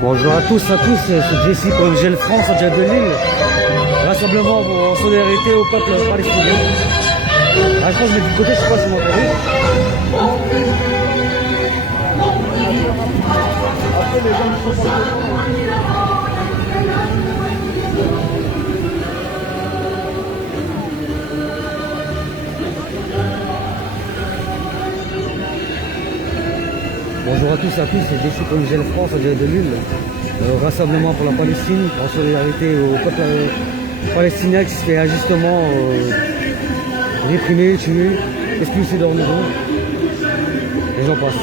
Bonjour à tous, c'est Jesse pour MGL France en direct de Lille. Rassemblement en solidarité au peuple palestinien. Ah, je pense que je mets du côté, je sais pas si vous m'entendez. Bonjour à tous, c'est Jesse pour MGL France en direct de Lille. Rassemblement pour la Palestine, en solidarité au peuple palestinien qui se fait injustement réprimer, tuer, expulser de leur maison. Et j'en passe.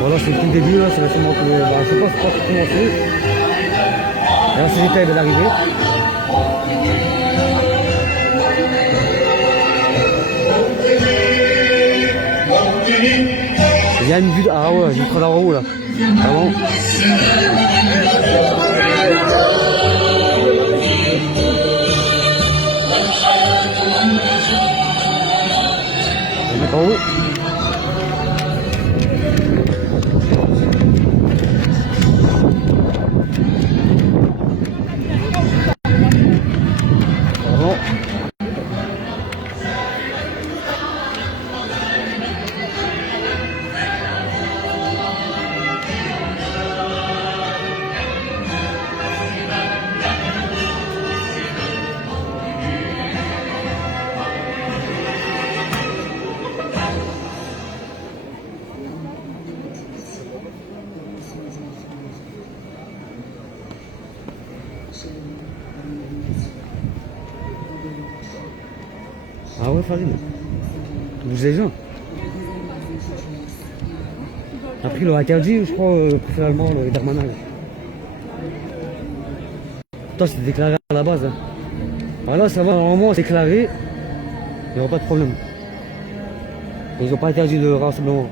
Voilà, c'est le tout début, là, c'est la seulement que je sais pas comment commencer. Et là, c'est l'état de l'arrivée. Il y a une vue de... Ah ouais, j'ai pris la roue là. Ah bon. On va mettre en haut. Pardon. Ah ouais, Farine. Vous êtes gens. Après, il a interdit, je crois, préférablement, le Darmanin. Pourtant, c'était déclaré à la base. Hein. Alors là, ça va, normalement, c'est déclaré, il n'y aura pas de problème. Ils n'ont pas interdit le rassemblement.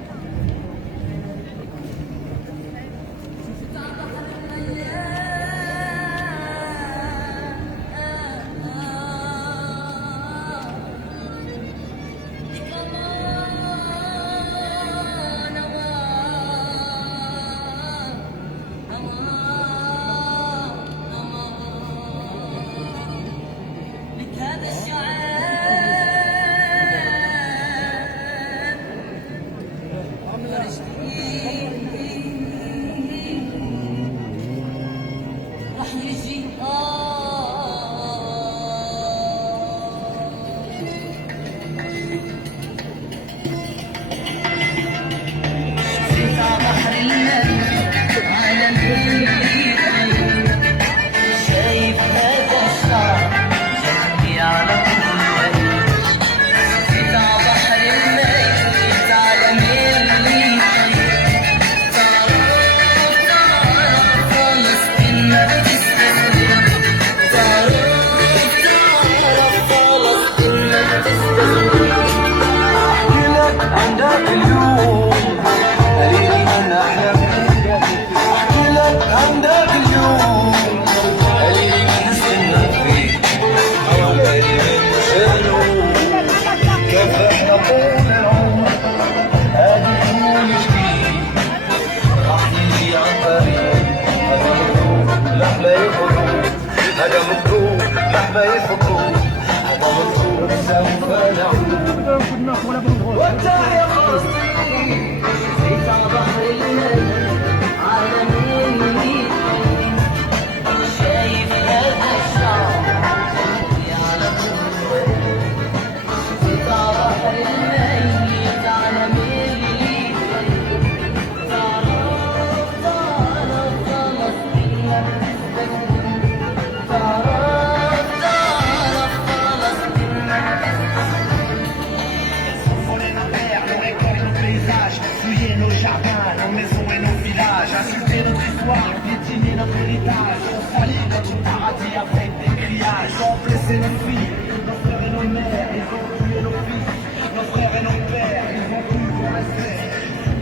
jardins, nos maisons et nos villages, insulter notre histoire, piétiner notre héritage, on salit notre paradis avec des criages, on blessé nos filles, nos frères et nos mères, ils ont tué nos fils, nos frères et nos pères, ils ont tué pour rester.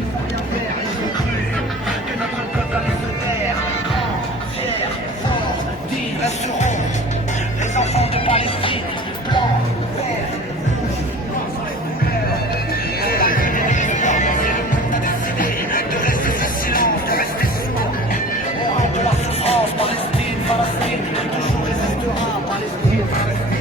Ils ont rien faire, ils ont cru que notre peuple allait se taire. Grand, fier, fort, dignes resteront les enfants de Palestine, blancs, verts, rouges, noirs et couleurs. C'est la vie des histoires, c'est le monde a décidé de rester silence, de rester sourd. On rend de la souffrance, Palestine, Palestine, toujours résistera, Palestine, Palestine.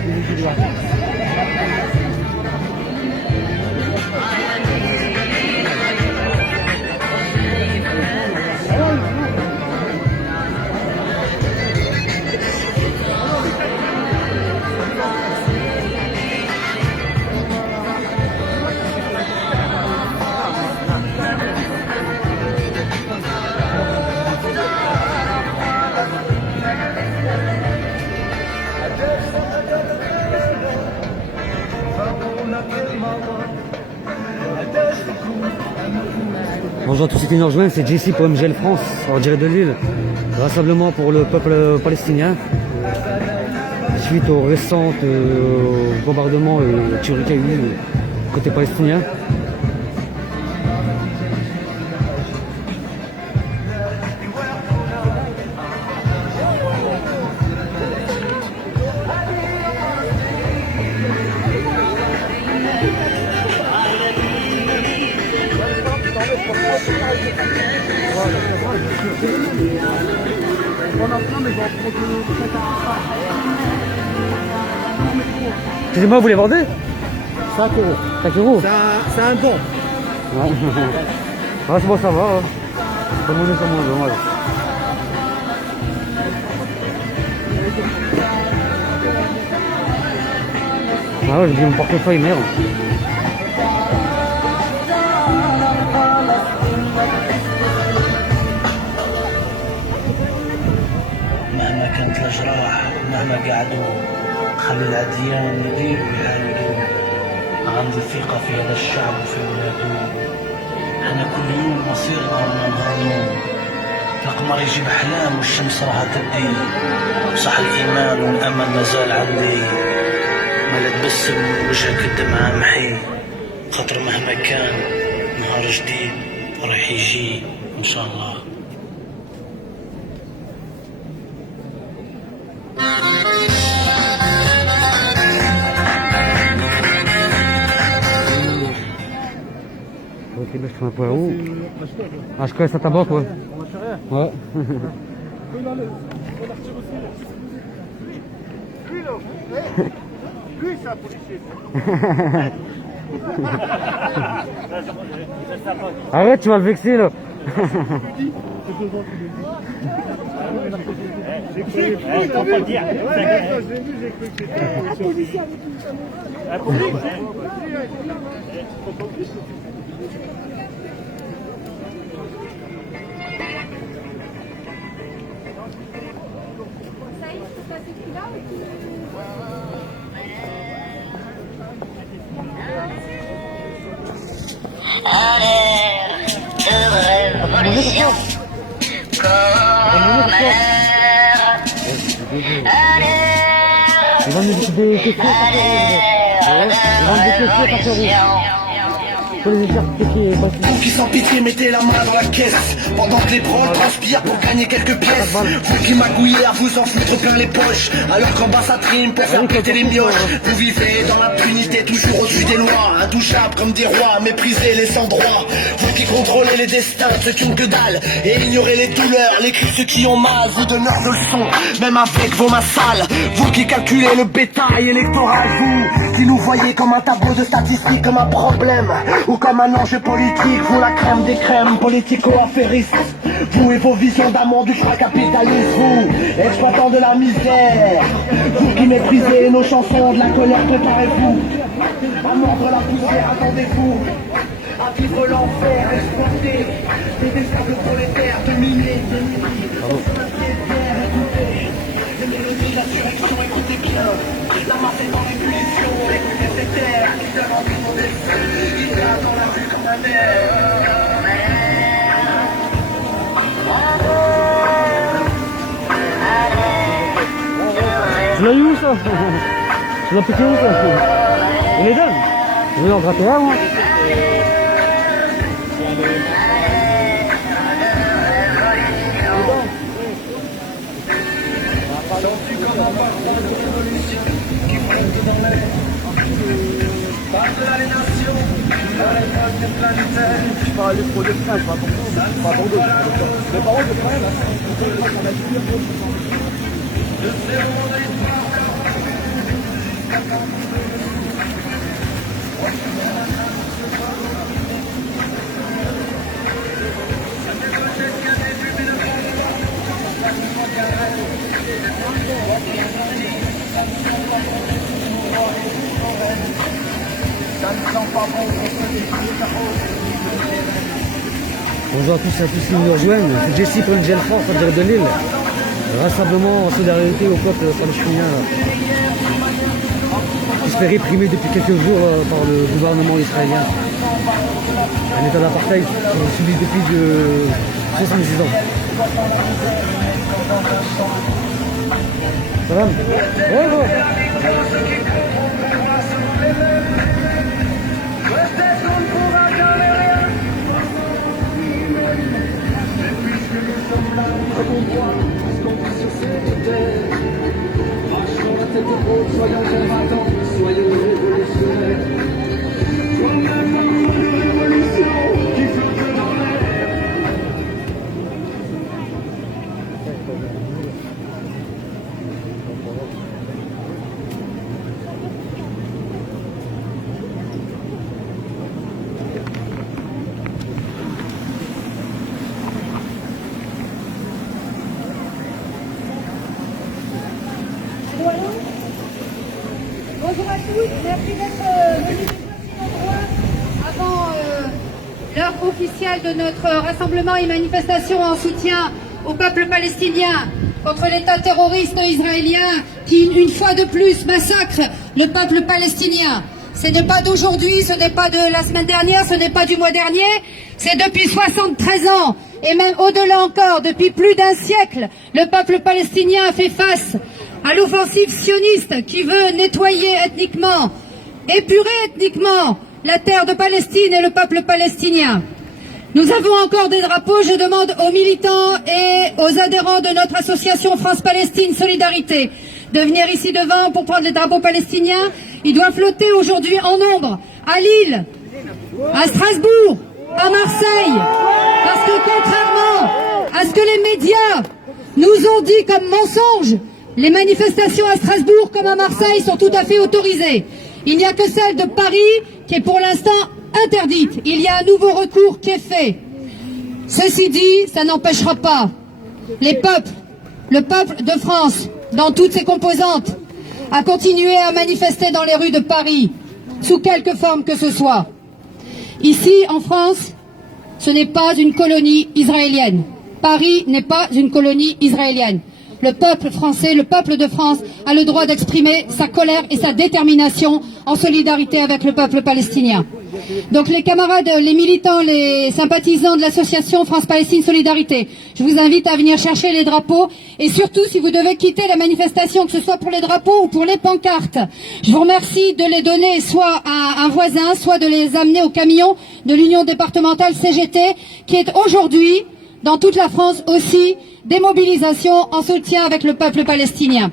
Bonjour à tous ceux qui nous rejoignent, c'est Jesse pour MGL France, en direct de Lille. Rassemblement pour le peuple palestinien. Suite aux récents bombardements et tueries qu'il y a eu côté palestinien. Excusez-moi, vous les vendez? 5 euros. 5 euros. C'est un don. Ouais. Ah, c'est bon, ça va. Hein. Comme on est, comme on est, dommage. Ah ouais, j'ai dit mon portefeuille, merde. مهما كانت الأجراح ومهما قعدوا خلي العديان يديروا ويحاولوا. عندي ثقة في هذا الشعب وفي ولاده. احنا كل يوم مصيرنا ونهارنا. القمر يجيب أحلام والشمس راها تبدي. صح الإيمان والأمل مازال عندي. ما تبسم وجهك الدمعة محي. خاطر مهما كان نهار جديد راح يجي إن شاء الله. Ok, ben je fais un point où? Ah, je connais ça tabac, ouais. Ouais. Lui, c'est un policier. Arrête, tu vas le vexer là. J'ai cru que c'était un policier. Un policier. Ils vendent des questions par Vous qui sans pitié mettez la main dans la caisse pendant que les proles transpirent pour gagner quelques pièces. Vous qui magouillez à vous en foutre plein les poches alors qu'en bas ça trime pour faire péter les mioches. Vous vivez dans l'impunité toujours au-dessus des lois, intouchables comme des rois, méprisés les sans droit. Vous qui contrôlez les destins de ceux qui ont que dalle et ignorez les douleurs, les cris de ceux qui ont mal, vous donneurs de leçons, même avec vos mains sales. Vous qui calculez le bétail électoral, vous qui nous voyez comme un tableau de statistiques, comme un problème ou comme un enjeu politique, vous la crème des crèmes politico-affairistes, vous et vos visions d'amont du choix capitaliste, vous, exploitants de la misère, vous qui méprisez nos chansons de la colère, préparez-vous à mordre la poussière, attendez-vous à vivre l'enfer, exploité, des esclaves prolétaires, dominés, les mélodies de l'insurrection, écoutez bien, la masse est dans l'ébullition, écoutez ces terres qui demandent mon destin, il est là dans la rue comme un air. Tu l'as eu où ça? Tu l'as piqué où ça? On les donne? Je vais en gratter un moi. Je parle des projets finales, je parle pour vous, pas pour d'autres. Les paroles de frère, Bonjour à tous et à tous qui nous rejoignent. C'est Jesse pour le Gel France en direct de Lille. Rassemblement en solidarité au peuple palestinien qui se fait réprimer depuis quelques jours par le gouvernement israélien. Un état d'apartheid qu'on subit depuis 66 ans. Ça va? Ouais, ouais. Soyons combattants, soyons révolutionnaires. Qui flotte dans l'air. Bonjour à tous, merci d'être venus si nombreux avant l'heure officielle de notre rassemblement et manifestation en soutien au peuple palestinien contre l'État terroriste israélien qui, une fois de plus, massacre le peuple palestinien. Ce n'est pas d'aujourd'hui, ce n'est pas de la semaine dernière, ce n'est pas du mois dernier, c'est depuis 73 ans et même au-delà encore, depuis plus d'un siècle, le peuple palestinien a fait face à l'offensive sioniste qui veut nettoyer ethniquement, épurer ethniquement la terre de Palestine et le peuple palestinien. Nous avons encore des drapeaux. Je demande aux militants et aux adhérents de notre association France-Palestine Solidarité de venir ici devant pour prendre les drapeaux palestiniens. Ils doivent flotter aujourd'hui en nombre à Lille, à Strasbourg, à Marseille, parce que contrairement à ce que les médias nous ont dit comme mensonge, les manifestations à Strasbourg comme à Marseille sont tout à fait autorisées. Il n'y a que celle de Paris qui est pour l'instant interdite. Il y a un nouveau recours qui est fait. Ceci dit, ça n'empêchera pas les peuples, le peuple de France, dans toutes ses composantes, à continuer à manifester dans les rues de Paris, sous quelque forme que ce soit. Ici, en France, ce n'est pas une colonie israélienne. Paris n'est pas une colonie israélienne. Le peuple français, le peuple de France a le droit d'exprimer sa colère et sa détermination en solidarité avec le peuple palestinien. Donc les camarades, les militants, les sympathisants de l'association France-Palestine Solidarité, je vous invite à venir chercher les drapeaux et surtout si vous devez quitter la manifestation, que ce soit pour les drapeaux ou pour les pancartes, je vous remercie de les donner soit à un voisin, soit de les amener au camion de l'Union départementale CGT qui est aujourd'hui dans toute la France aussi des mobilisations en soutien avec le peuple palestinien.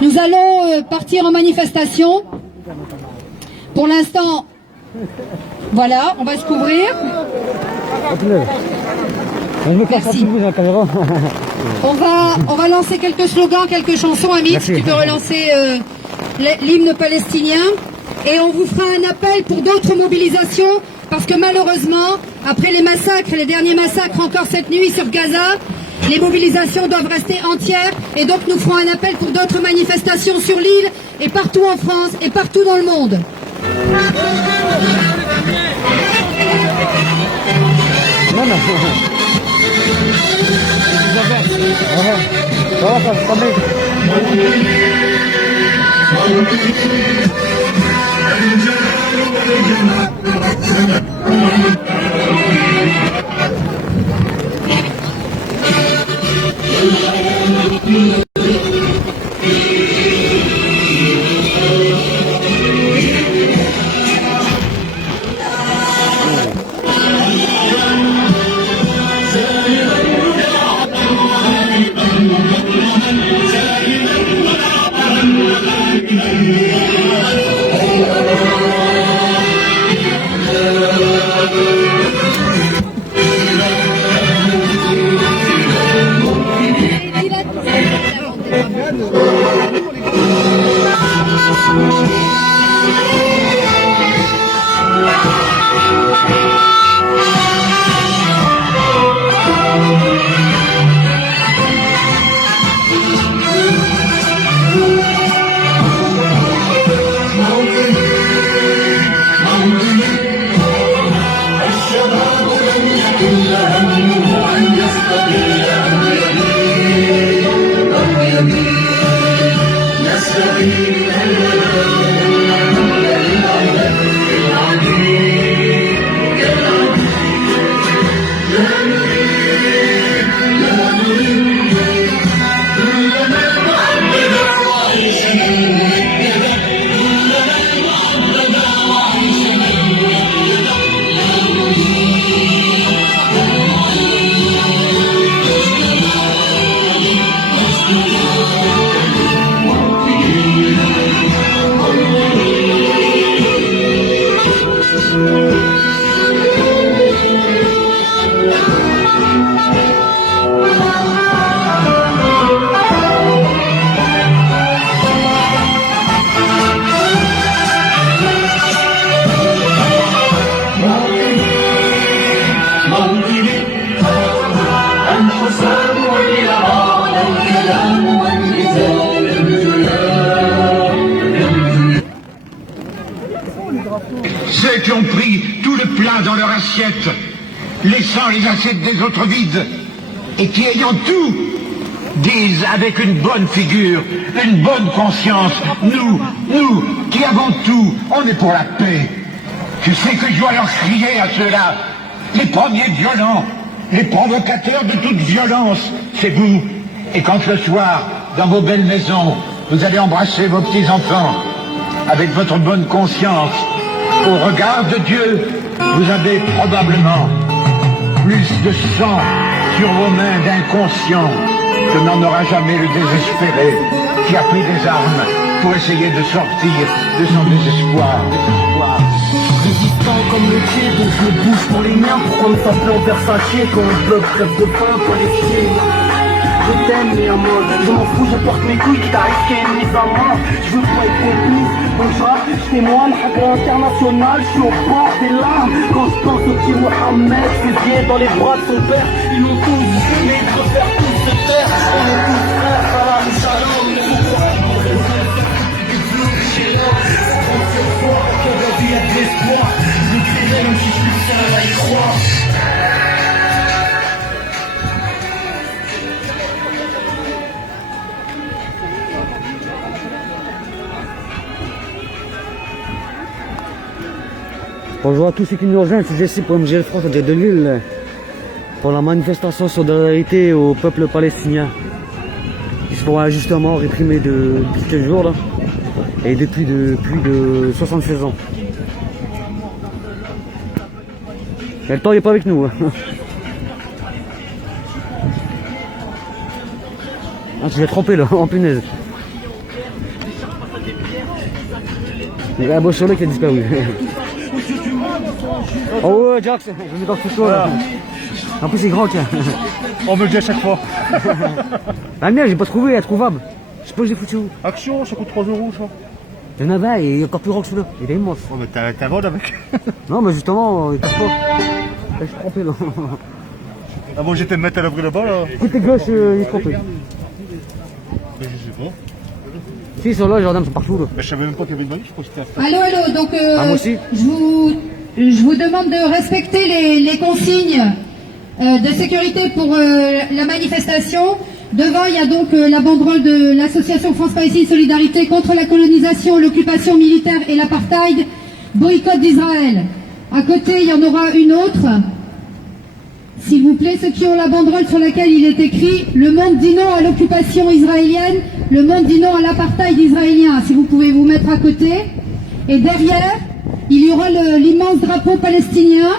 Nous allons partir en manifestation. Pour l'instant, voilà, on va se couvrir. Merci. On va lancer quelques slogans, quelques chansons. Amit, tu peux relancer l'hymne palestinien. Et on vous fera un appel pour d'autres mobilisations, parce que malheureusement, après les massacres, les derniers massacres encore cette nuit sur Gaza, les mobilisations doivent rester entières. Et donc nous ferons un appel pour d'autres manifestations sur l'île et partout en France et partout dans le monde. Ceux qui ont pris tout le plat dans leur assiette, laissant les assiettes des autres vides, et qui, ayant tout, disent avec une bonne figure, une bonne conscience, nous, qui avons tout, on est pour la paix. Je sais que je dois leur crier à ceux-là, les premiers violents, les provocateurs de toute violence, c'est vous. Et quand le soir, dans vos belles maisons, vous allez embrasser vos petits-enfants, avec votre bonne conscience, au regard de Dieu, vous avez probablement plus de sang sur vos mains d'inconscients que n'en aura jamais le désespéré qui a pris des armes pour essayer de sortir de son désespoir. Résistant comme le pied, donc je me bouge pour les miens. Pourquoi me s'appeler en Versace quand le peuple crève de faim pour les pieds? Je t'aime, mais en mode, je m'en fous, je porte mes couilles, quitte à risquer une mise à mort. Je veux pas être complice, donc je rappe, je témoigne, hacker international, je suis au bord des larmes. Quand je pense au petit Mohamed, fusillé dans les bras de son père, ils m'ont tous mais de refaire tous se taire. On est tous frères, salam, shalom, mais pourquoi on reste du flou chez l'homme? On se voit que la vie a de l'espoir, je le créerai même si je suis seul à y croire. Bonjour à tous ceux qui nous rejoignent, je suis ici pour MGL France, en direct de Lille, pour la manifestation solidarité au peuple palestinien. Ils se font justement réprimer depuis quelques jours là, et depuis plus de 76 ans. Mais le temps n'est pas avec nous. Hein. Ah, tu l'as trompé là, en punaise. Il y a un beau soleil qui a disparu. Oh ouais, Jax, je me mets dans le photo là. En plus c'est grand, tiens. On me le dit à chaque fois. La mienne, j'ai pas trouvé, introuvable. Je sais pas, j'ai foutu où. Action, ça coûte 3 € ça. Il y en avait, et il est encore plus grand que celui-là. Il est immense. Oh mais t'as vol avec. Non, mais justement, il casse pas. Je suis trompé là. Ah bon, j'étais me mettre à l'abri là-bas là. Côté gauche, il est trompé. Mais je sais pas. Si, ils sont là, les gendarmes sont partout là. Mais je savais même pas qu'il y avait une manif, je crois que c'était à Allô, allô, donc moi aussi. je vous demande de respecter les consignes de sécurité pour la manifestation. Devant, il y a donc la banderole de l'association France-Palestine Solidarité contre la colonisation, l'occupation militaire et l'apartheid, boycott d'Israël. À côté, il y en aura une autre. S'il vous plaît, ceux qui ont la banderole sur laquelle il est écrit « Le monde dit non à l'occupation israélienne, le monde dit non à l'apartheid israélien ». Si vous pouvez vous mettre à côté. Et derrière, il y aura l'immense drapeau palestinien.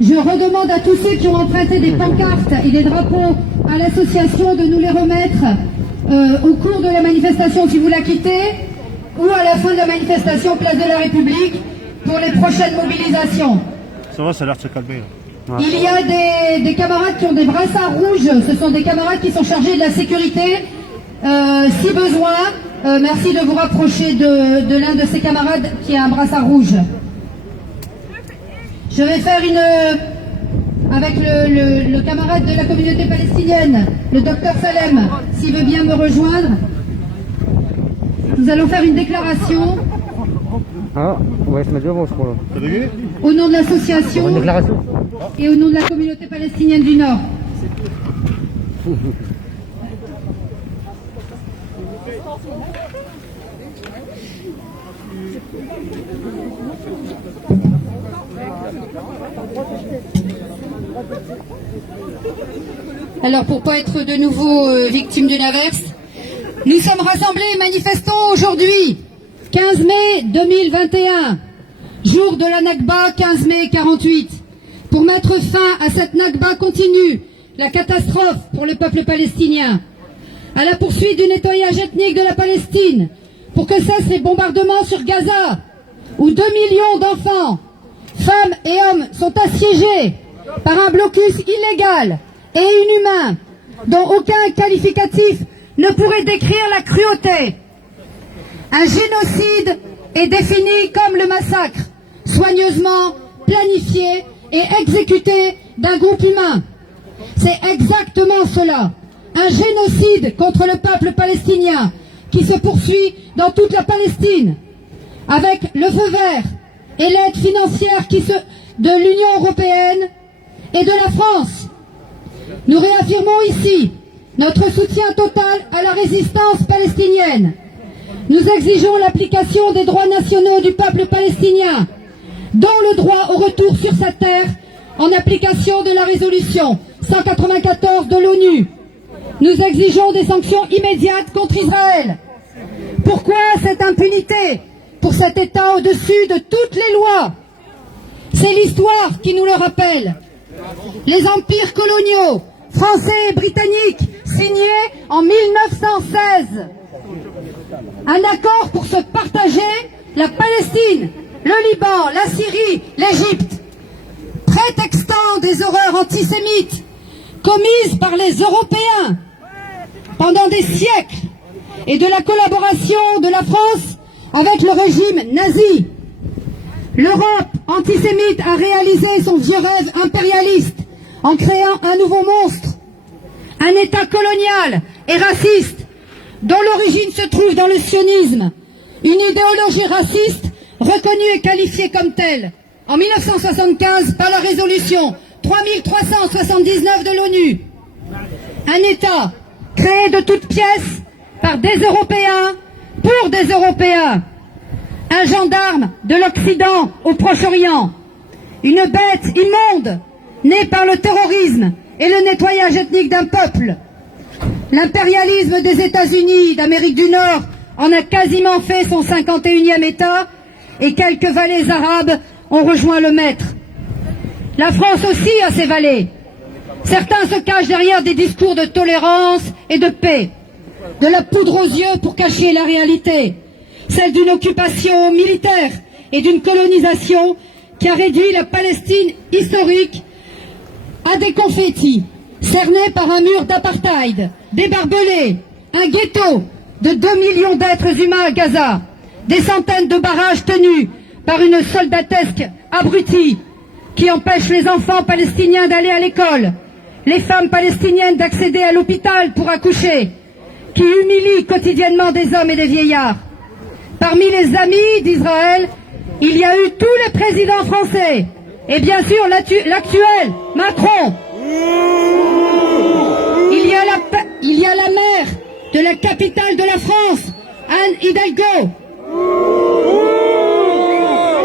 Je redemande à tous ceux qui ont emprunté des pancartes et des drapeaux à l'association de nous les remettre au cours de la manifestation si vous la quittez, ou à la fin de la manifestation place de la République pour les prochaines mobilisations. Ça va, ça a l'air de se calmer là. Il y a des camarades qui ont des brassards rouges, ce sont des camarades qui sont chargés de la sécurité. Si besoin, merci de vous rapprocher de l'un de ces camarades qui a un brassard rouge. Je vais faire avec le camarade de la communauté palestinienne, le docteur Salem, s'il veut bien me rejoindre. Nous allons faire une déclaration Ah, ouais, se mettre devant, je crois. Là. au nom de l'association Une déclaration. et au nom de la communauté palestinienne du Nord. Alors, pour pas être de nouveau victime d'une averse, nous sommes rassemblés et manifestons aujourd'hui, 15 mai 2021, jour de la Nakba, 15 mai 48, pour mettre fin à cette Nakba continue, la catastrophe pour le peuple palestinien, à la poursuite du nettoyage ethnique de la Palestine, pour que cessent les bombardements sur Gaza, où 2 millions d'enfants, femmes et hommes sont assiégés par un blocus illégal et inhumain, dont aucun qualificatif ne pourrait décrire la cruauté. Un génocide est défini comme le massacre, soigneusement planifié et exécuté d'un groupe humain. C'est exactement cela, un génocide contre le peuple palestinien qui se poursuit dans toute la Palestine, avec le feu vert et l'aide financière de l'Union européenne et de la France. Nous réaffirmons ici notre soutien total à la résistance palestinienne. Nous exigeons l'application des droits nationaux du peuple palestinien, dont le droit au retour sur sa terre en application de la résolution 194 de l'ONU. Nous exigeons des sanctions immédiates contre Israël. Pourquoi cette impunité pour cet État au-dessus de toutes les lois? C'est l'histoire qui nous le rappelle. Les empires coloniaux, français et britanniques, signés en 1916. Un accord pour se partager la Palestine, le Liban, la Syrie, l'Égypte, prétextant des horreurs antisémites commises par les Européens pendant des siècles et de la collaboration de la France avec le régime nazi. L'Europe antisémite a réalisé son vieux rêve impérialiste en créant un nouveau monstre, un État colonial et raciste dont l'origine se trouve dans le sionisme, une idéologie raciste reconnue et qualifiée comme telle en 1975 par la résolution 3379 de l'ONU. Un État créé de toutes pièces par des Européens pour des Européens. Un gendarme de l'Occident au Proche-Orient. Une bête immonde née par le terrorisme et le nettoyage ethnique d'un peuple. L'impérialisme des États-Unis d'Amérique du Nord en a quasiment fait son 51e État et quelques vallées arabes ont rejoint le maître. La France aussi a ses vallées. Certains se cachent derrière des discours de tolérance et de paix, de la poudre aux yeux pour cacher la réalité, celle d'une occupation militaire et d'une colonisation qui a réduit la Palestine historique à des confettis, cernés par un mur d'apartheid, des barbelés, un ghetto de 2 millions d'êtres humains à Gaza, des centaines de barrages tenus par une soldatesque abrutie qui empêche les enfants palestiniens d'aller à l'école, les femmes palestiniennes d'accéder à l'hôpital pour accoucher, qui humilie quotidiennement des hommes et des vieillards. Parmi les amis d'Israël, il y a eu tous les présidents français, et bien sûr l'actuel, Macron. Il y a la maire de la capitale de la France, Anne Hidalgo.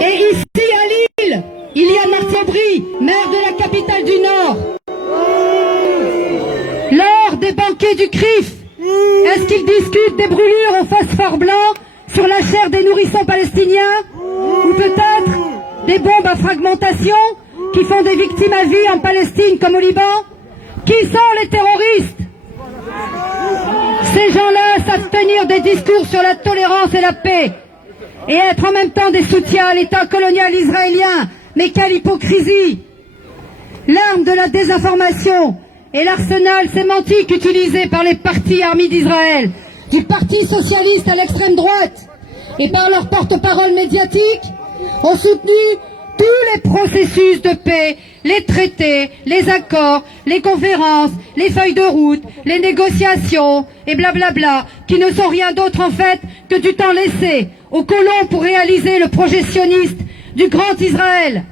Et ici à Lille, il y a Marc Aubry, maire de la capitale du Nord. Lors des banquets du CRIF, est-ce qu'ils discutent des brûlures au phosphore blanc sur la chair des nourrissons palestiniens? Ou peut-être des bombes à fragmentation qui font des victimes à vie en Palestine comme au Liban? Qui sont les terroristes? Ces gens-là savent tenir des discours sur la tolérance et la paix et être en même temps des soutiens à l'État colonial israélien. Mais quelle hypocrisie! L'arme de la désinformation et l'arsenal sémantique utilisé par les partis armés d'Israël, du Parti socialiste à l'extrême droite et par leurs porte-parole médiatiques, ont soutenu tous les processus de paix, les traités, les accords, les conférences, les feuilles de route, les négociations et blablabla, qui ne sont rien d'autre en fait que du temps laissé aux colons pour réaliser le projet sioniste du grand Israël.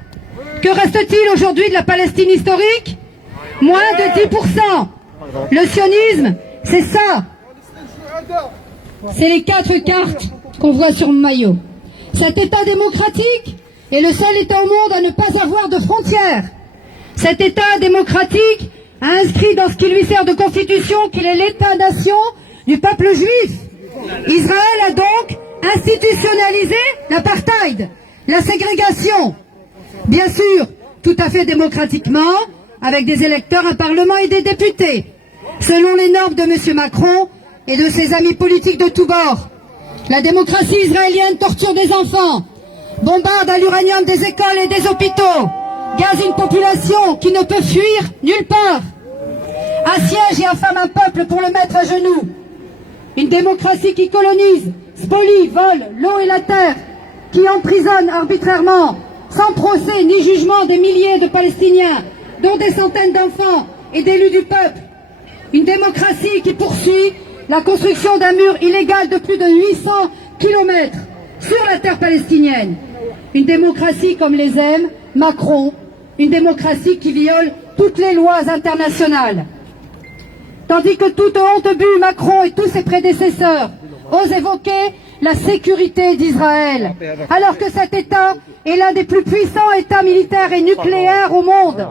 Que reste-t-il aujourd'hui de la Palestine historique? Moins de 10%. Le sionisme, c'est ça. C'est les 4 cartes qu'on voit sur le maillot. Cet État démocratique est le seul État au monde à ne pas avoir de frontières. Cet État démocratique a inscrit dans ce qui lui sert de constitution qu'il est l'État-nation du peuple juif. Israël a donc institutionnalisé l'apartheid, la ségrégation. Bien sûr, tout à fait démocratiquement, avec des électeurs, un parlement et des députés, selon les normes de M. Macron et de ses amis politiques de tous bords. La démocratie israélienne torture des enfants, bombarde à l'uranium des écoles et des hôpitaux, gaze une population qui ne peut fuir nulle part, assiège et affame un peuple pour le mettre à genoux. Une démocratie qui colonise, spolie, vole l'eau et la terre, qui emprisonne arbitrairement, sans procès ni jugement, des milliers de Palestiniens, dont des centaines d'enfants et d'élus du peuple. Une démocratie qui poursuit la construction d'un mur illégal de plus de 800 kilomètres sur la terre palestinienne. Une démocratie comme les aime Macron, une démocratie qui viole toutes les lois internationales. Tandis que toute honte but Macron et tous ses prédécesseurs osent évoquer la sécurité d'Israël, alors que cet État est l'un des plus puissants États militaires et nucléaires au monde,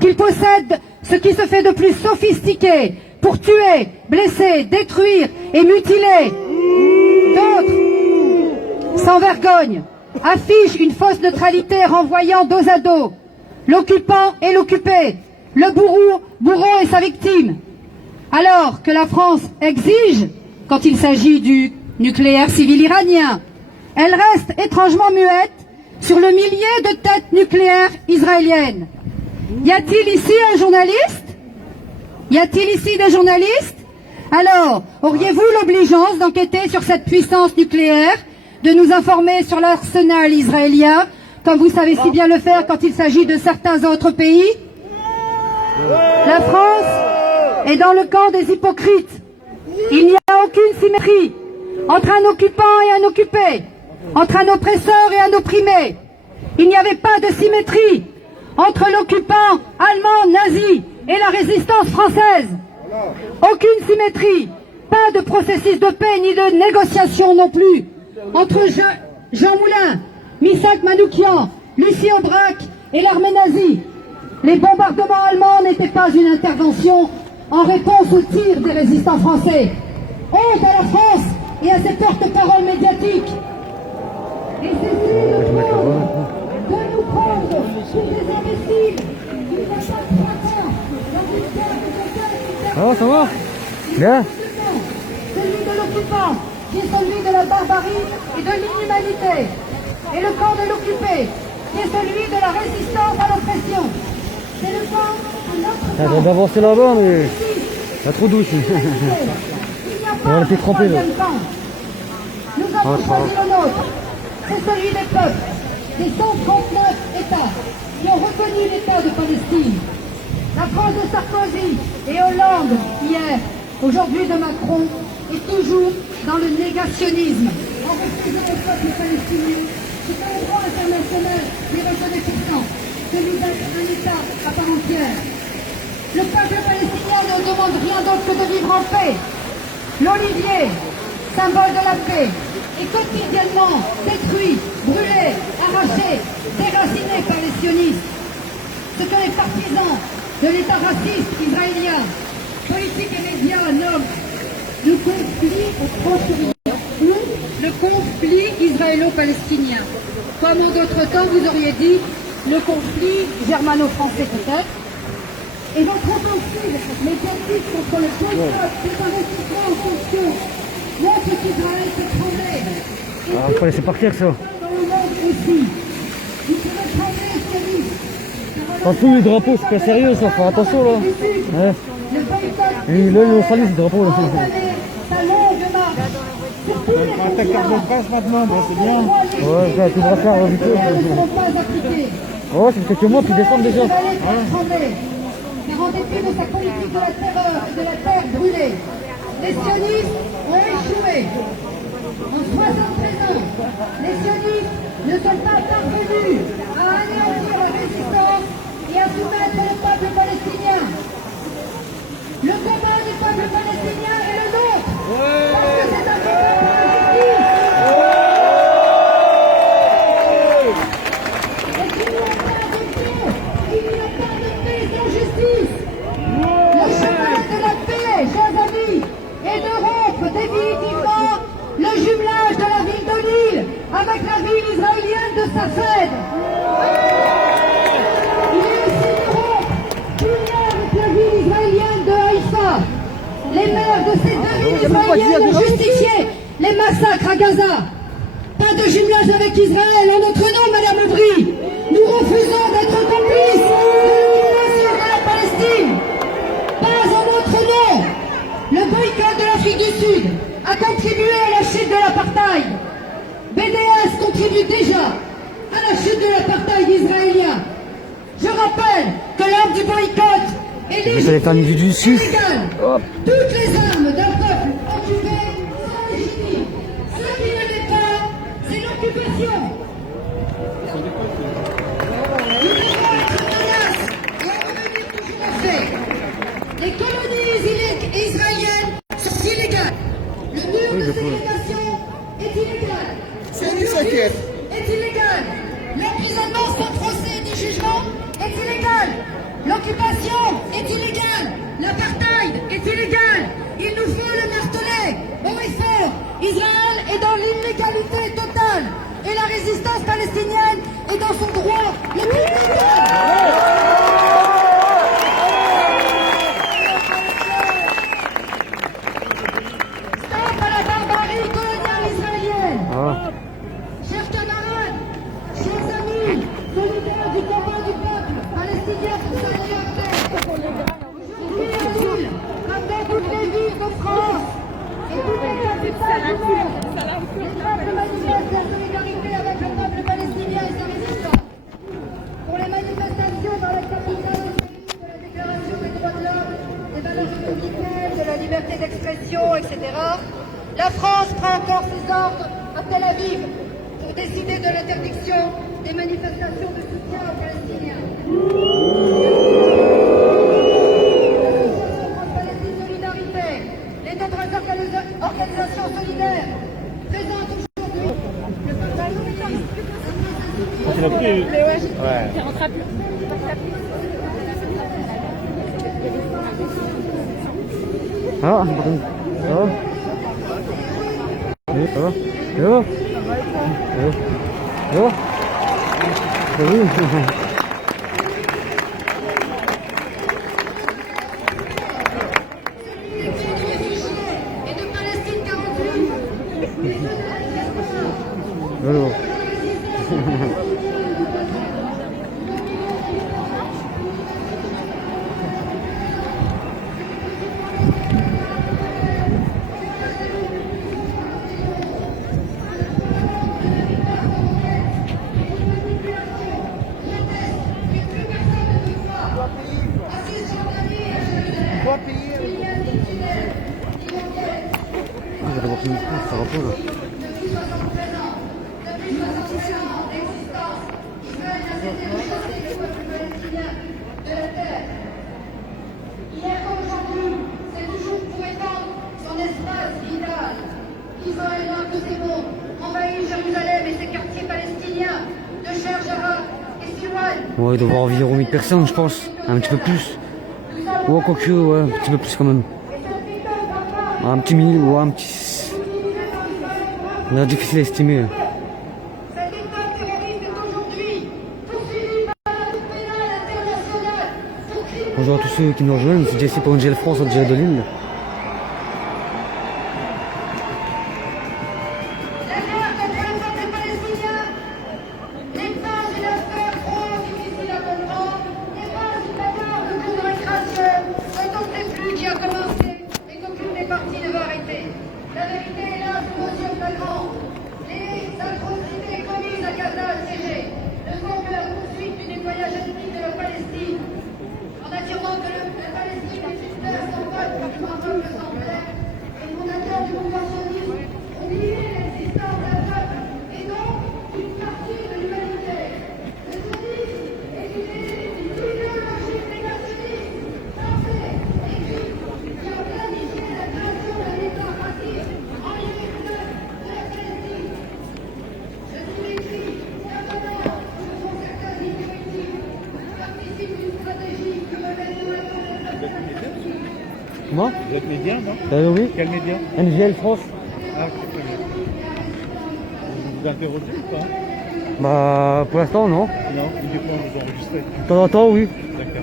qu'il possède ce qui se fait de plus sophistiqué pour tuer, blesser, détruire et mutiler. D'autres, sans vergogne, affichent une fausse neutralité renvoyant dos à dos l'occupant et l'occupé, le bourreau et sa victime. Alors que la France exige, quand il s'agit du nucléaire civil iranien, elle reste étrangement muette sur le millier de têtes nucléaires israéliennes. Y a-t-il ici un journaliste? Y a-t-il ici des journalistes? Alors, auriez-vous l'obligeance d'enquêter sur cette puissance nucléaire, de nous informer sur l'arsenal israélien, comme vous savez si bien le faire quand il s'agit de certains autres pays? La France est dans le camp des hypocrites. Il n'y a aucune symétrie entre un occupant et un occupé, entre un oppresseur et un opprimé. Il n'y avait pas de symétrie entre l'occupant allemand nazi et la résistance française. Aucune symétrie, pas de processus de paix ni de négociation non plus entre Jean Moulin, Missak Manoukian, Lucie Aubrac et l'armée nazie. Les bombardements allemands n'étaient pas une intervention en réponse aux tirs des résistants français. Honte à la France et à ses porte-paroles médiatiques. Et cessez de nous prendre pour des imbéciles qui ne savent pas croire dans une guerre de Ça va, ça va? Bien. Celui de l'occupant, qui est celui de la barbarie et de l'inhumanité. Et le camp de l'occupé, qui est celui de la résistance à l'oppression. C'est le camp de notre On camp. va avancer là-bas, mais il y a trop d'eau ici. On a été trempés, là. Nous avons choisi le nôtre. C'est celui des peuples, des 139 États qui ont reconnu l'État de Palestine. La France de Sarkozy et Hollande hier, aujourd'hui de Macron, est toujours dans le négationnisme en refusant au peuple palestinien c'est un droit international qui reconnaît pourtant celui d'être un État à part entière. Le peuple palestinien ne demande rien d'autre que de vivre en paix. L'olivier, symbole de la paix, est quotidiennement détruit, brûlé, arraché, déraciné par les sionistes. Ce que les partisans de l'État raciste israélien, politiques et médias nomment le conflit au Proche-Orient ou le conflit israélo-palestinien. Comme en d'autres temps, vous auriez dit le conflit germano-français peut-être. Et votre offensive médiatique contre le boycott des investissements en fonction montre qu'Israël se trembler. Ah, il faut laisser partir que ça. Dans le monde aussi. Il pourrait trembler celui. Attention, les drapeaux, c'est pas sérieux ça, faut attention là. Ouais. Le boycott Et là, ils ont sali ce drapeau là. sa longue marche. Ta carte de presse maintenant, bon, c'est bien. Ouais, ça, tu devras faire vite. Oh, c'est quelques mois qui descendent déjà. Car en dépit de sa politique de la terreur et de la terre brûlée, les sionistes ont échoué. En 73 ans, les sionistes ne sont pas parvenus à anéantir la résistance et à soumettre le peuple palestinien. Le combat du peuple palestinien est le nôtre. Parce que c'est un combat pour la justice. Et qu'il n'y a pas de paix, il n'y a pas de paix sans justice. Le chemin de la paix, chers amis, est de rompre définitivement le jumelage de la ville de Lille avec la ville israélienne de Safed. Il est aussi de rompre avec la ville israélienne de Haïfa. Les maires de ces deux villes israéliennes ont justifié les massacres à Gaza. Pas de jumelage avec Israël en notre nom, Madame Aubry. Nous refusons d'être complices de l'occupation de la Palestine. Pas en notre nom. Le boycott de l'Afrique du Sud a contribué à la chute de l'apartheid. BDS contribue déjà à la chute de l'apartheid israélien. Je rappelle que l'heure du boycott est illégale. Toutes les armes d'un peuple occupé sont légitimes. Ce qui ne l'est pas, c'est l'occupation. Nous devons être tenaces et en revenir toujours aux faits. Les colonies israéliennes sont illégales. Le mur de ségrégation est illégal. Le mur est illégal. L'emprisonnement sans procès ni jugement est illégal. L'occupation est illégale. L'apartheid est illégal. Il nous faut le marteler haut et fort. Israël est dans l'illégalité totale. Et la résistance palestinienne est dans son droit le plus légal. Stop à la barbarie coloniale israélienne. Chers camarades, chers amis, solidaires du combat du peuple palestinien pour sa liberté. Aujourd'hui à Lille, comme dans toutes les villes de France et toutes les capitales du monde, les peuples manifestent leur solidarité avec le peuple palestinien et sa résistance. Pour les manifestations dans la capitale de la Déclaration des droits de l'homme, des valeurs républicaines, de la liberté d'expression, etc., la France prend encore ses ordres à Tel Aviv pour décider de l'interdiction des manifestations de soutien aux Palestiniens. L'association France-Palestine Solidarité, les nombreuses organisations solidaires présentent aujourd'hui le Ah, pardon. Ça va? Oui, ça va? Ça va? Ça va? Oui. et de Palestine 48. Alors. Je vais d'abord finir ça repose. Depuis 73 ans d'existence, Israël a cessé de chasser le peuple palestinien de la terre. Hier comme aujourd'hui, c'est toujours pour étendre son espace vital. Israël, l'un de ses mondes, envahit Jérusalem et ses quartiers palestiniens de Sher Jara et Siwan. Ouais, il doit y avoir environ 1000 personnes, je pense. Un petit peu plus. Ouais, quoique, ouais, un petit peu plus quand même. Un petit 1000 ou un petit. C'est difficile à estimer. Cette étape terroriste est aujourd'hui poursuivie par la Cour pénale internationale pour crimes. Bonjour à tous ceux qui nous rejoignent, c'est Jesse pour NGL France en direct de Lille. La guerre contre le peuple palestinien n'est pas une affaire trop difficile à comprendre, n'est pas une bagarre de cours de récréation dont on ne sait plus qui a commencé et qu'aucune des parties ne veut arrêter. La vérité est là, sous nos yeux hégémonie de la Palestine, en affirmant que la Palestine est une terre sans peuple, un peuple sans terre, les fondateurs du mouvement sioniste ont nié l'existence d'un peuple et donc une partie de l'humanité. Le sionisme est une idéologie négationniste, français, égypte, qui a planifié la création d'un État raciste en ligne de la Palestine. Je suis ici, d'abord, ce sont certains idioties qui participent d'une stratégie qui me mène de la Comment? Vous êtes média, non? Oui. Quel média? NGL France. Ah, c'est très bien. Vous vous interrogez ou pas? Bah, pour l'instant, non. Non, uniquement vous enregistrez. De temps en temps, oui. D'accord.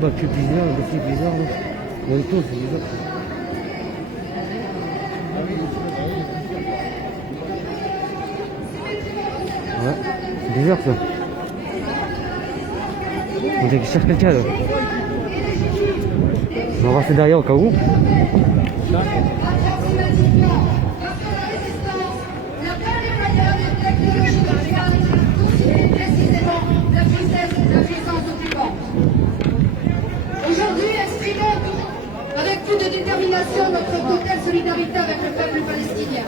Bah, c'est bizarre, c'est bizarre. Là. Il y a le taux, c'est bizarre. Ouais, c'est bizarre ça. On dirait qu'il cherche quelqu'un là. On va rester derrière au cas où. Aujourd'hui, exprimons avec plus de détermination notre totale solidarité avec le peuple palestinien,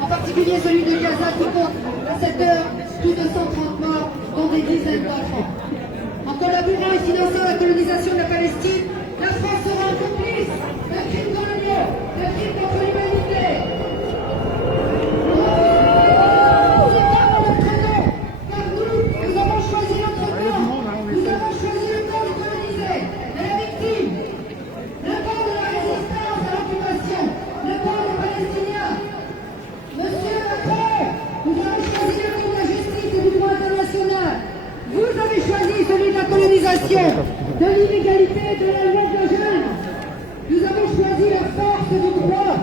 en particulier celui de Gaza qui compte à cette heure plus de 130 morts, dont des dizaines d'enfants. En collaborant et finançant la colonisation de la Palestine, la France sera un complice de crimes coloniaux, de crimes contre l'humanité. C'est pas dans notre nom, car nous avons choisi notre camp. Nous avons choisi le camp du colonisé, de la victime, le camp de la résistance à l'occupation, le camp des Palestiniens. Monsieur Macron, vous avez choisi le camp de la justice et du droit international. Vous avez choisi celui de la colonisation, de l'inégalité et de la loi de la jeune. Nous avons choisi la force du droit,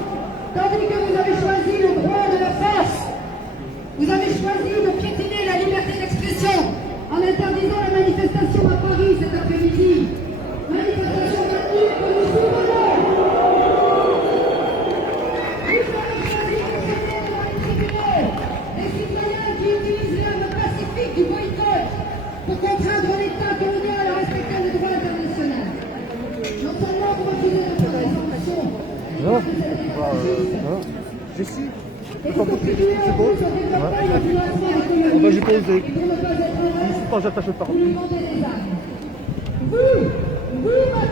tandis que vous avez choisi le droit de la force. Vous avez choisi de piétiner la liberté d'expression en interdisant la manifestation à Paris cet après-midi. Manifestation gratuite que nous soutenons. Vous avez choisi de traiter devant les tribunaux les citoyens qui utilisent l'arme pacifique du boycott pour contraindre l'État colonial à respecter le droit international. Non seulement vous refusez de faire des sanctions, Non. Je suis. et vous contribuez en plus au développement et au financement économique. Bah, j'ai pas osé. Et pour ne pas être Je suis pas attaché par vous lui demandez des armes. Vous,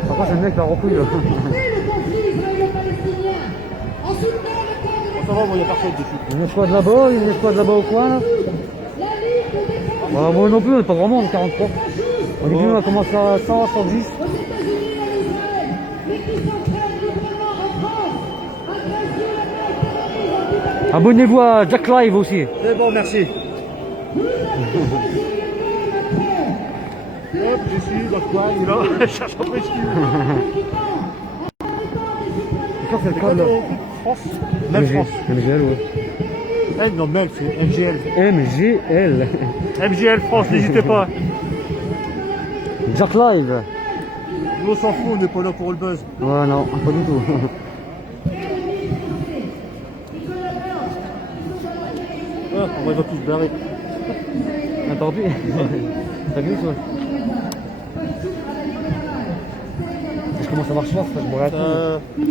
Par contre, c'est le mec qui a repris là. portez le conflit israélo-palestinien en soutenant le camp de Ça va, moi, il n'y a personne dessus. Il y a une escouade là-bas, il y a une escouade là-bas au coin. Là. la Ligue de défense Bah, moi non plus, on est pas grand monde, 43. Au début, on a commencé à 100, 110. aux États-Unis et en Israël, mais qui s'entraînent librement en France, agression la guerre terroriste, Abonnez-vous à Jack Live aussi. C'est bon, merci. Hop, je suis, dans quoi, il est là, je cherche un peu excuse. Ça, c'est le code là. France Même France. MGL, ouais. Eh, non, même, c'est MGL. MGL. MGL France, n'hésitez pas. Jack Live. Nous, on s'en fout, on n'est pas là pour le buzz. Ouais, non, pas du tout. Ah, on va tous se barrer. Ah, tant pis. Ça glisse, ouais. Je commence à marcher là, ça, je me regarde.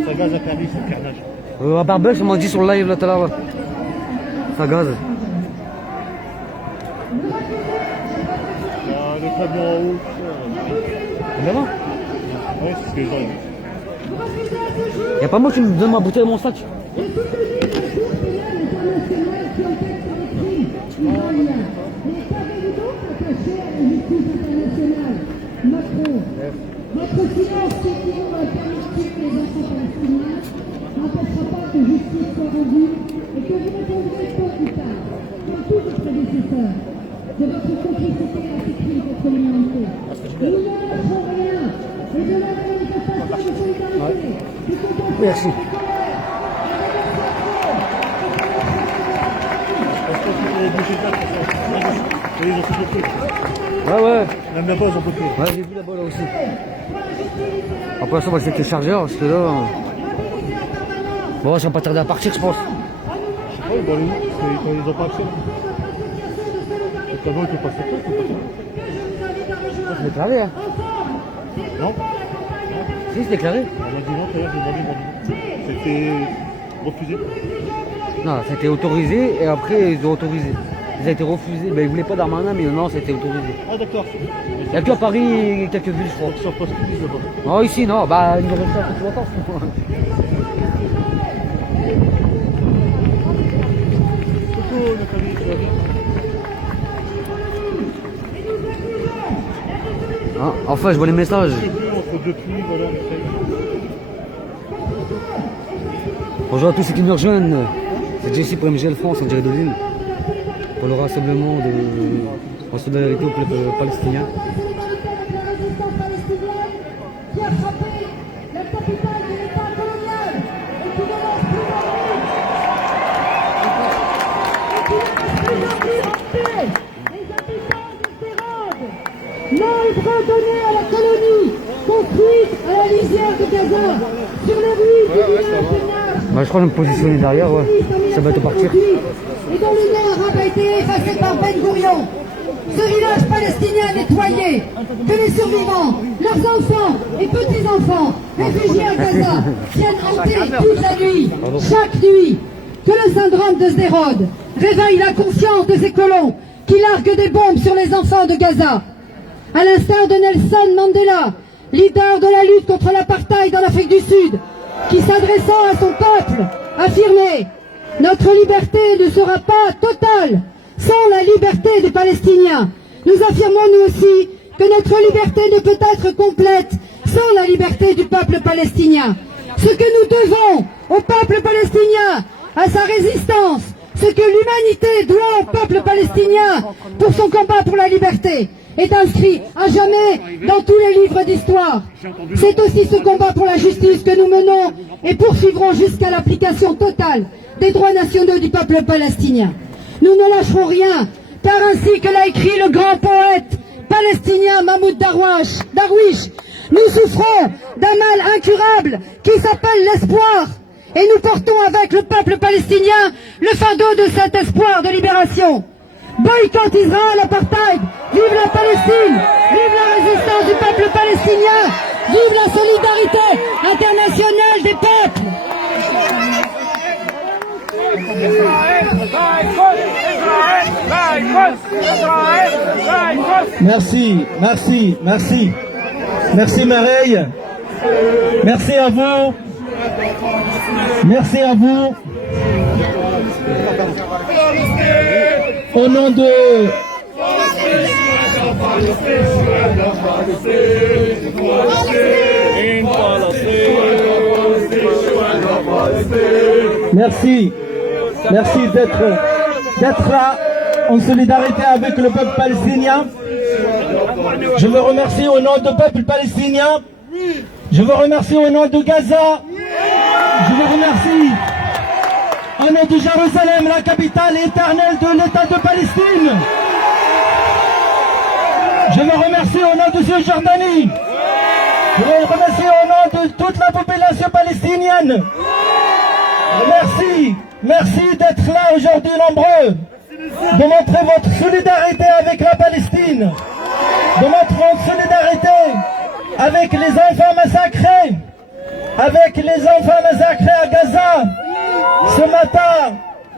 Ça gaz à Paris, c'est le carnage. À Barbel, ça m'a dit sur le live là tout à l'heure. Ça gaz. Ah, le camion en haut. Vraiment? Ouais, c'est ce que j'ai dit. Y'a pas moi qui me donne ma bouteille et mon sac. Votre silence qui équivaut à permettre les enfants palestiniens n'empêchera pas que justice soit rendue et que vous répondrez tôt ou tard, comme tous vos prédécesseurs, de votre complicité à ces crimes contre l'humanité. Nous ne lâcherons rien et de la manifestation de solidarité. Merci. Ils ont tout bloqué. Ouais, ouais. Même là-bas, ils ont bloqué. Ouais, j'ai vu là-bas là aussi. Après ça, on va essayer avec les chargeurs, parce que là... Bon, ça va pas tarder à partir, je pense. Je sais pas, ils vont aller où? C'est quand ils ont pas accès. Et comment ils peuvent passer ça? C'est déclaré, hein. Non? Si, c'est déclaré. On m'a dit non, d'ailleurs, ils m'ont dit. C'était refusé. Non, ça a été autorisé, et après, ils ont autorisé. Ça a été refusé. Ben, ils voulaient pas d'Armanin, mais non, ça a été autorisé. Ah d'accord. Il n'y a que à Paris et quelques villes, je crois. Sur poste public là-bas. Non, ici, non. Bah, ils nous restent un peu longtemps. Coucou Nathalie, tu vas bien? Hein, enfin, je vois les messages. Je sais plus, entre deux pluies, voilà, on essaye. Bonjour à tous ceux qui nous rejoignent. C'est Jesse pour MGL France, en direct de Lille. Pour le rassemblement en solidarité au peuple palestinien. L'ordre donné à la colonie, construite à la lisière de Gaza, sur les rues du village du Nord. Bah, je crois que je vais me positionner derrière, ouais. Ça va te partir. Et dont le nom arabe a été effacé par Ben Gourion. Ce village palestinien nettoyé, que les survivants, leurs enfants et petits-enfants, réfugiés à Gaza, viennent hanter toute la nuit, chaque nuit. Que le syndrome de Sderot réveille la conscience de ces colons qui larguent des bombes sur les enfants de Gaza. À l'instar de Nelson Mandela, leader de la lutte contre l'apartheid dans l'Afrique du Sud, qui s'adressant à son peuple, affirmait « Notre liberté ne sera pas totale sans la liberté des Palestiniens. Nous affirmons nous aussi que notre liberté ne peut être complète sans la liberté du peuple palestinien. Ce que nous devons au peuple palestinien, à sa résistance, ce que l'humanité doit au peuple palestinien pour son combat pour la liberté, est inscrit à jamais dans tous les livres d'histoire. C'est aussi ce combat pour la justice que nous menons et poursuivrons jusqu'à l'application totale des droits nationaux du peuple palestinien. Nous ne lâcherons rien, car ainsi que l'a écrit le grand poète palestinien Mahmoud Darwish, nous souffrons d'un mal incurable qui s'appelle l'espoir, et nous portons avec le peuple palestinien le fardeau de cet espoir de libération. Boycott Israël, apartheid, vive la Palestine, vive la résistance du peuple palestinien, vive la solidarité internationale des peuples. Merci, merci, merci. Merci Mireille. Merci à vous. Merci à vous. Au nom de... Merci. Merci d'être là en solidarité avec le peuple palestinien. Je veux remercier au nom du peuple palestinien. Je veux remercier au nom de Gaza. Je vous remercie au nom de Jérusalem, la capitale éternelle de l'État de Palestine. Je veux remercier au nom de Cisjordanie. Je veux remercier au nom de toute la population palestinienne. Merci, merci d'être là aujourd'hui nombreux, de montrer votre solidarité avec la Palestine, de montrer votre solidarité avec les enfants massacrés, à Gaza. Ce matin,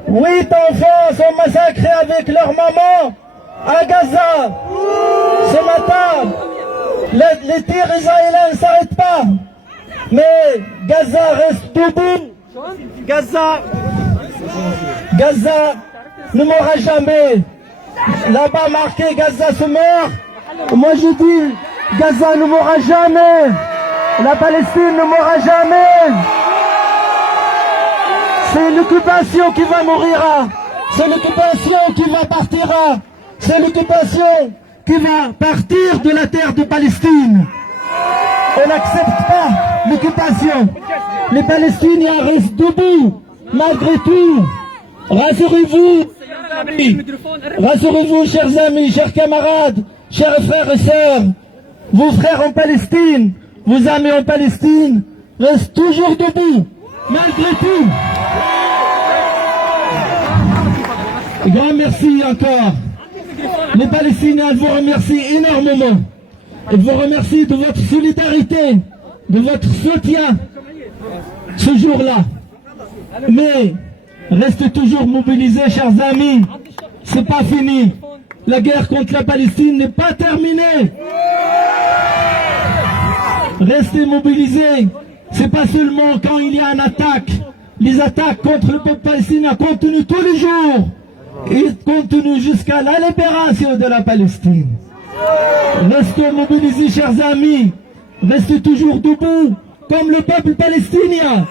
8 enfants sont massacrés avec leur maman à Gaza. Ce matin, les tirs israéliens ne s'arrêtent pas, mais Gaza reste debout. Gaza ne mourra jamais. Là-bas marqué Gaza se meurt. Moi je dis Gaza ne mourra jamais. La Palestine ne mourra jamais. C'est l'occupation qui va mourir. C'est l'occupation qui va partira. C'est l'occupation qui va partir de la terre de Palestine. On n'accepte pas l'occupation. Les Palestiniens restent debout, malgré tout. Rassurez-vous, chers amis, chers camarades, chers frères et sœurs, vos frères en Palestine vos amis en Palestine restent toujours debout, malgré tout. Grand merci encore. Les Palestiniens vous remercient énormément. Ils vous remercient de votre solidarité, de votre soutien ce jour-là. Mais restez toujours mobilisés, chers amis. C'est pas fini. La guerre contre la Palestine n'est pas terminée. Restez mobilisés. C'est pas seulement quand il y a une attaque. Les attaques contre le peuple palestinien continuent tous les jours. Et continuent jusqu'à la libération de la Palestine. Restez mobilisés, chers amis. Restez toujours debout, comme le peuple palestinien.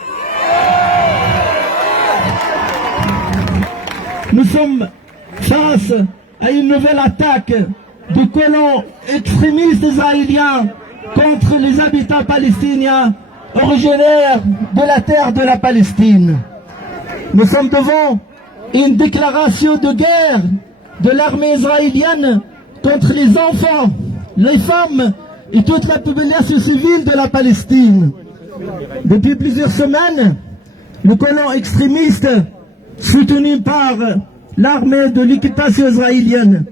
Nous sommes face à une nouvelle attaque de colons extrémistes israéliens contre les habitants palestiniens originaires de la terre de la Palestine. Nous sommes devant une déclaration de guerre de l'armée israélienne contre les enfants, les femmes et toute la population civile de la Palestine. Depuis plusieurs semaines, le colon extrémiste soutenu par l'armée de l'occupation israélienne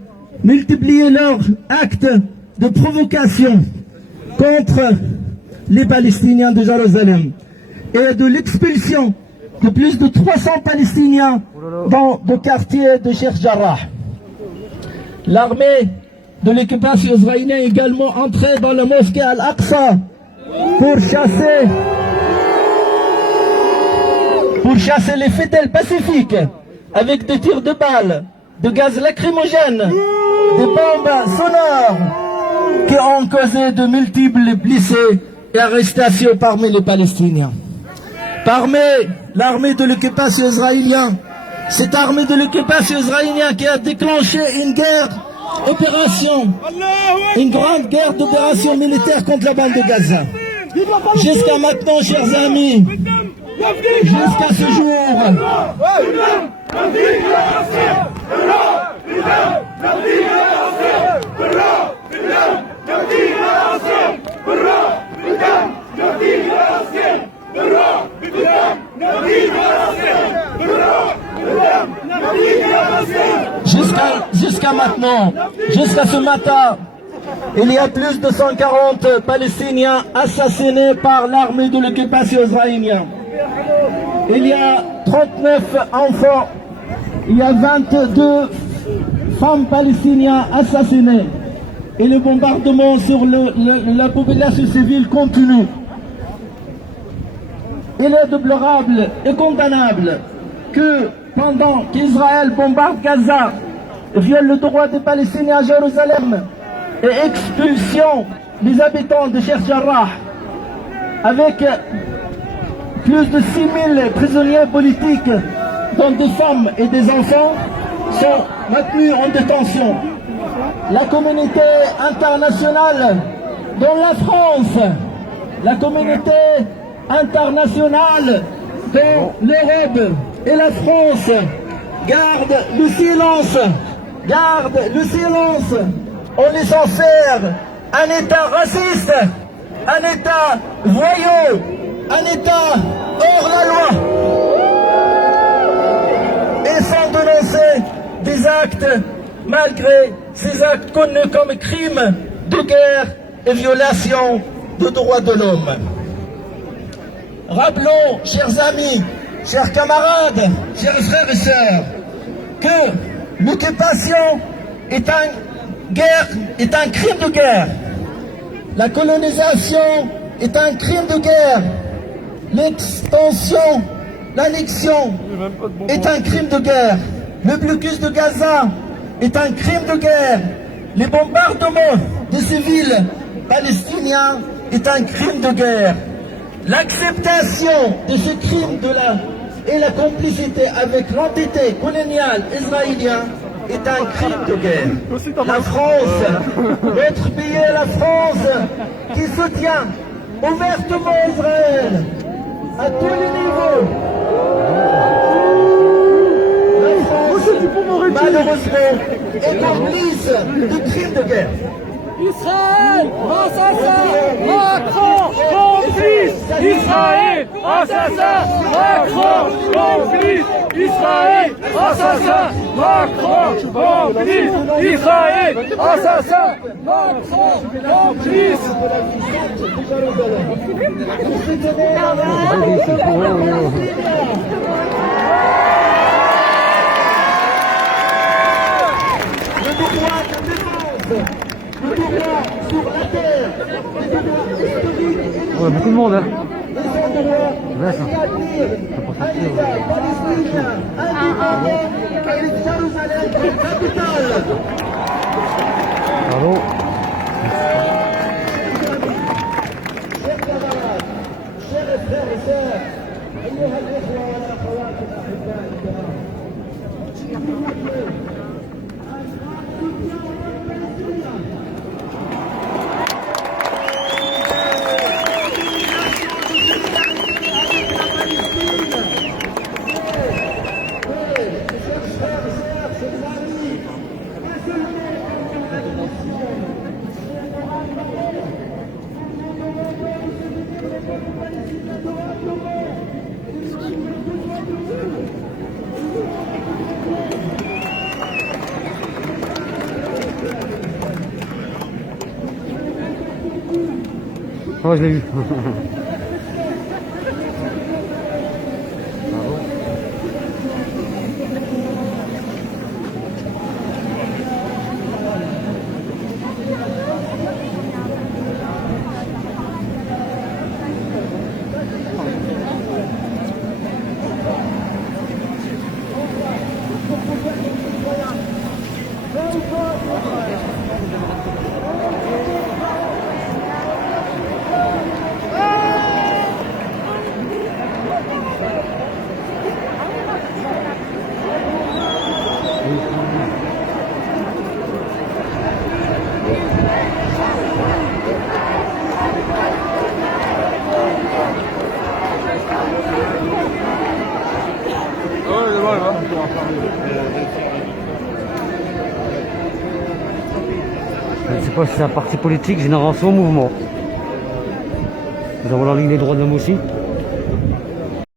multipliait leurs actes de provocation contre les Palestiniens de Jérusalem et de l'expulsion de plus de 300 Palestiniens dans le quartier de Sheikh Jarrah. L'armée de l'occupation israélienne est également entrée dans la mosquée Al-Aqsa pour chasser les fidèles pacifiques avec des tirs de balles, de gaz lacrymogène, des bombes sonores qui ont causé de multiples blessés et arrestations parmi les Palestiniens. Parmi l'armée de l'occupation israélienne, cette armée de l'occupation israélienne qui a déclenché une grande guerre d'opération militaire contre la bande de Gaza. Jusqu'à maintenant, chers amis, jusqu'à ce jour, jusqu'à maintenant, jusqu'à ce matin, il y a plus de 140 Palestiniens assassinés par l'armée de l'occupation israélienne. Il y a 39 enfants, il y a 22 femmes palestiniennes assassinées. Et le bombardement sur la population civile continue. Il est déplorable et condamnable que pendant qu'Israël bombarde Gaza, viole le droit des Palestiniens à Jérusalem et expulsion des habitants de Sheikh Jarrah, avec plus de 6000 prisonniers politiques, dont des femmes et des enfants, sont maintenus en détention. La communauté internationale, dont la France, la communauté internationale, dont l'Europe et la France, garde le silence en laissant faire un État raciste, un État voyou, un État hors la loi, et sans dénoncer des actes, malgré ces actes connus comme crimes de guerre et violation des droits de l'homme. Rappelons, chers amis, chers camarades, chers frères et sœurs, que l'occupation est un crime de guerre. La colonisation est un crime de guerre. L'extension, l'annexion est un crime de guerre. Le blocus de Gaza est un crime de guerre. Les bombardements des civils palestiniens est un crime de guerre. L'acceptation de ce crime et la complicité avec l'entité coloniale israélienne est un crime de guerre. La France, notre pays est la France, qui soutient ouvertement Israël à tous les niveaux. La France, malheureusement, est complice de crimes de guerre. Israël, assassin, Macron, complice, Israël, assassin, Macron, complice, Israël, assassin, Macron, complice, Israël, assassin, Macron, complice. Ouais, beaucoup de monde, hein. Ouais, ça. C'est pour sortir. Bravo. Oh, je l'ai vu. Je ne sais pas si c'est un parti politique, Génération Mouvement. Nous avons la Ligue des droits de l'homme aussi.